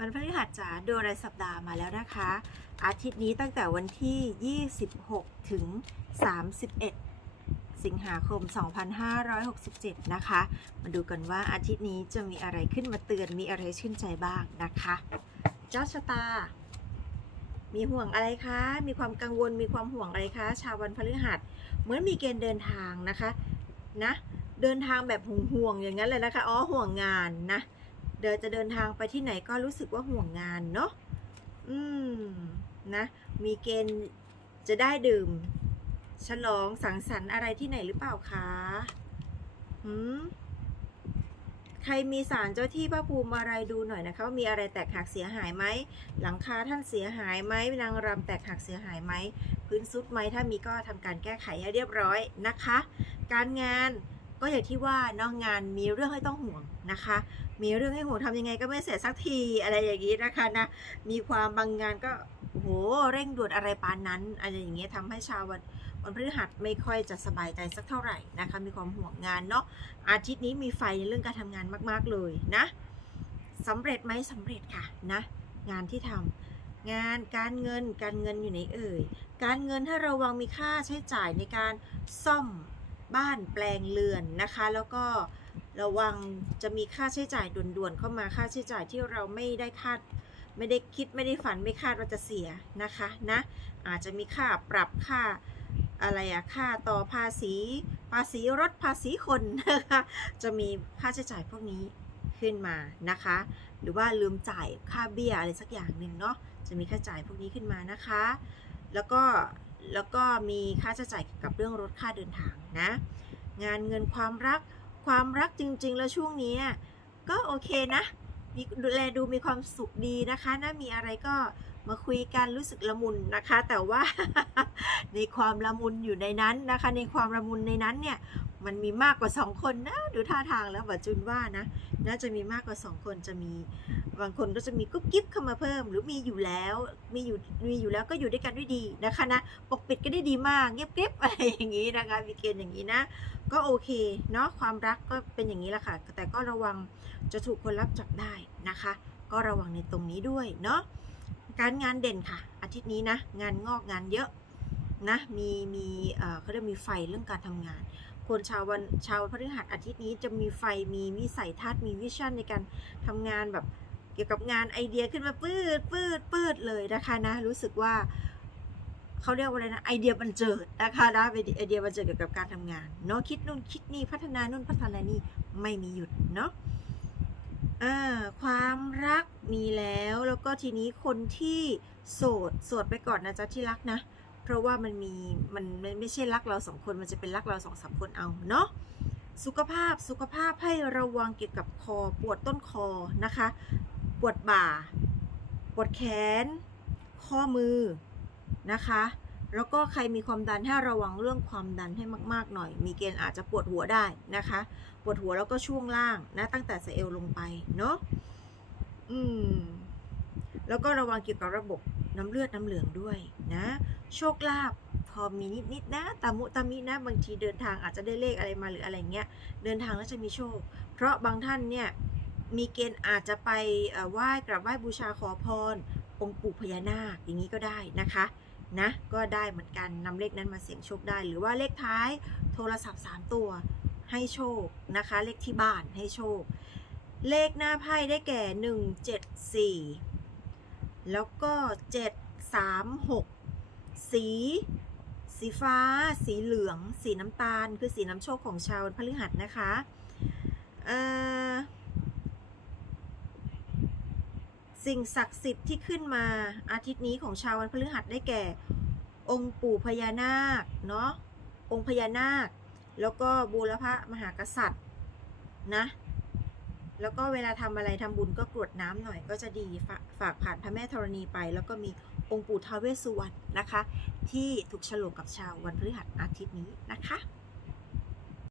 วันพฤหัสจ๋าดวงรายสัปดาห์มาแล้วนะคะ อาทิตย์นี้ตั้งแต่วันที่ 26 ถึง 31 สิงหาคม 2567 นะคะ มาดูกันว่าอาทิตย์นี้จะมีอะไรขึ้นมาเตือนมีอะไรชื่นใจบ้างนะคะ เจ้าชะตา มีห่วงอะไรคะ มีความกังวลมีความห่วงอะไรคะ ชาววันพฤหัสเหมือนมีเกณฑ์เดินทางนะคะนะเดินทางแบบห่วงๆอย่างนั้นเลยนะคะอ๋อห่วงงานนะ เดินจะเดินทางไปที่ไหนก็รู้สึกว่าห่วงงานเนาะ อืม นะ มีเกณฑ์จะได้ดื่ม ฉลองสังสรรค์อะไรที่ไหนหรือเปล่าคะหืมใครมีสารเจ้าที่พระภูมิอะไรดูหน่อยนะคะว่ามีอะไรแตกหักเสียหายไหม หลังคาท่านเสียหายไหมนางรำแตกหักเสียหายไหม พื้นซุดไหมถ้ามีก็ทำการแก้ไขให้เรียบร้อยนะคะ การงาน ก็อย่างที่ว่านอกงานมีเรื่องให้ต้องห่วงนะคะ มีเรื่องให้ห่วงทำยังไงก็ไม่เสร็จสักทีอะไรอย่างนี้นะคะนะ มีความบางงานก็โหเร่งด่วนอะไรปานนั้นอะไรอย่างเงี้ยทำให้ชาววันวันพฤหัสไม่ค่อยจะสบายใจสักเท่าไหร่นะคะ มีความห่วงงานเนาะอาทิตย์นี้มีไฟในเรื่องการทำงานมาก ๆเลยนะสำเร็จไหมสำเร็จค่ะนะงานที่ทำงานการเงินการเงินอยู่ในเอ่ย การเงินถ้าระวังมีค่าใช้จ่ายในการซ่อม บ้านแปลงเรือนนะคะ แล้วก็ระวังจะมีค่าใช้จ่ายด่วนๆเข้ามาค่าใช้จ่ายที่เราไม่ได้คาดไม่ได้คิดไม่ได้ฝันไม่คาดว่าจะเสียนะคะนะอาจจะมีค่าปรับค่าอะไรอะค่าต่อภาษี ภาษีรถภาษีคนนะคะจะมีค่าใช้จ่ายพวกนี้ขึ้นมานะคะ หรือว่าลืมจ่ายค่าเบี้ยอะไรสักอย่างหนึ่งเนาะจะมีค่าจ่ายพวกนี้ขึ้นมานะคะ แล้วก็ แล้วก็มีค่าใช้จ่ายเกี่ยวกับเรื่องรถค่าเดินทางนะ งานเงินความรักความรักจริง ๆ แล้วช่วงนี้ก็โอเคนะมีดูแลดูมีความสุขดีนะคะนะมีอะไรก็มาคุยกันรู้สึกละมุนนะคะ แต่ว่าในความละมุนอยู่ในนั้นนะคะ ในความละมุนในนั้นเนี่ยมันมีมากกว่าสองคนนะดูท่าทางแล้วบัจจุนว่านะน่าจะมีมากกว่าสองคนจะมี บางคนก็จะมีกุ๊บกิ๊บเข้ามาเพิ่ม หรือมีอยู่แล้วมีอยู่มีอยู่แล้วก็อยู่ด้วยกันด้วยดีนะคะนะปกปิดก็ได้ดีมาก เงียบเกริบอะไรอย่างนี้นะคะมีเกณฑ์อย่างนี้นะ ก็โอเคเนาะความรักก็เป็นอย่างนี้แหละค่ะ แต่ก็ระวังจะถูกคนรับจับได้นะคะ ก็ระวังในตรงนี้ด้วยเนาะการงานเด่นค่ะ อาทิตย์นี้นะ งานงอกงานเยอะนะมีมีเขาเรียกมีไฟเรื่องการทำงาน คนชาววันชาวพฤหัสอาทิตย์นี้จะมีไฟมีวิสัยทัศน์มีวิชั่นในการทำงานแบบ กี่ยวกับงานไอเดียขึ้นมาปืดปืดปืดเลยนะคะนะ รู้สึกว่าเขาเรียกว่าอะไรนะไอเดียบันเจิดนะคะนะไอเดียบันเจิดเกี่ยวกับการทำงานเนาะคิดนู่นคิดนี่พัฒนานู่นพัฒนานี่ไม่มีหยุดเนาะอ่าความรักมีแล้วแล้วก็ทีนี้คนที่โสดโสดไปก่อนนะจ๊ะที่รักนะ เพราะว่ามันมีมันมันไม่ใช่รักเราสองคนมันจะเป็นรักเราสองสามคนเอาเนาะสุขภาพสุขภาพให้ระวังเกี่ยวกับคอปวดต้นคอนะคะ ปวดบ่า ปวดแขน ข้อมือนะคะ แล้วก็ใครมีความดันให้ระวังเรื่องความดันให้มาก ๆ หน่อย มีเกณฑ์อาจจะปวดหัวได้นะคะ ปวดหัวแล้วก็ช่วงล่างนะ ตั้งแต่สะเอวลงไปเนาะอืมแล้วก็ระวังเกี่ยวกับระบบน้ำเลือดน้ำเหลืองด้วยนะ โชคลาภพอมีนิดนิดๆนะตามุตามินะบางทีเดินทางอาจจะได้เลขอะไรมาหรืออะไรเงี้ย เดินทางแล้วจะมีโชค เพราะบางท่านเนี่ย มีเกณฑ์อาจจะไปไหว้กราบไหว้บูชาขอพร องค์ปู่พญานาคอย่างนี้ก็ได้นะคะนะก็ได้เหมือนกันนำเลขนั้นมาเสี่ยงโชคได้ หรือว่าเลขท้ายโทรศัพท์ 3 ตัวให้โชคนะคะ เลขที่บ้านให้โชค เลขหน้าไพ่ได้แก่ 1 7 4 แล้วก็ 7 3 6 สี สีฟ้า สีเหลือง สีน้ำตาล คือสีน้ำโชคของชาวพฤหัสนะคะ เอ่อ สิ่งศักดิ์สิทธิ์ที่ขึ้นมาอาทิตย์นี้ของชาววันพฤหัสได้แก่ องค์ปู่พญานาคเนาะองค์พญานาค แล้วก็บูรพมหากษัตริย์นะแล้วก็เวลาทำอะไรทำบุญก็กรวดน้ำหน่อยก็จะดีฝาฝากผ่านพระแม่ธรณีไป แล้วก็มีองค์ปู่ท้าวเวสสุวรรณนะคะ ที่ถูกฉลกกับชาววันพฤหัสอาทิตย์นี้นะคะ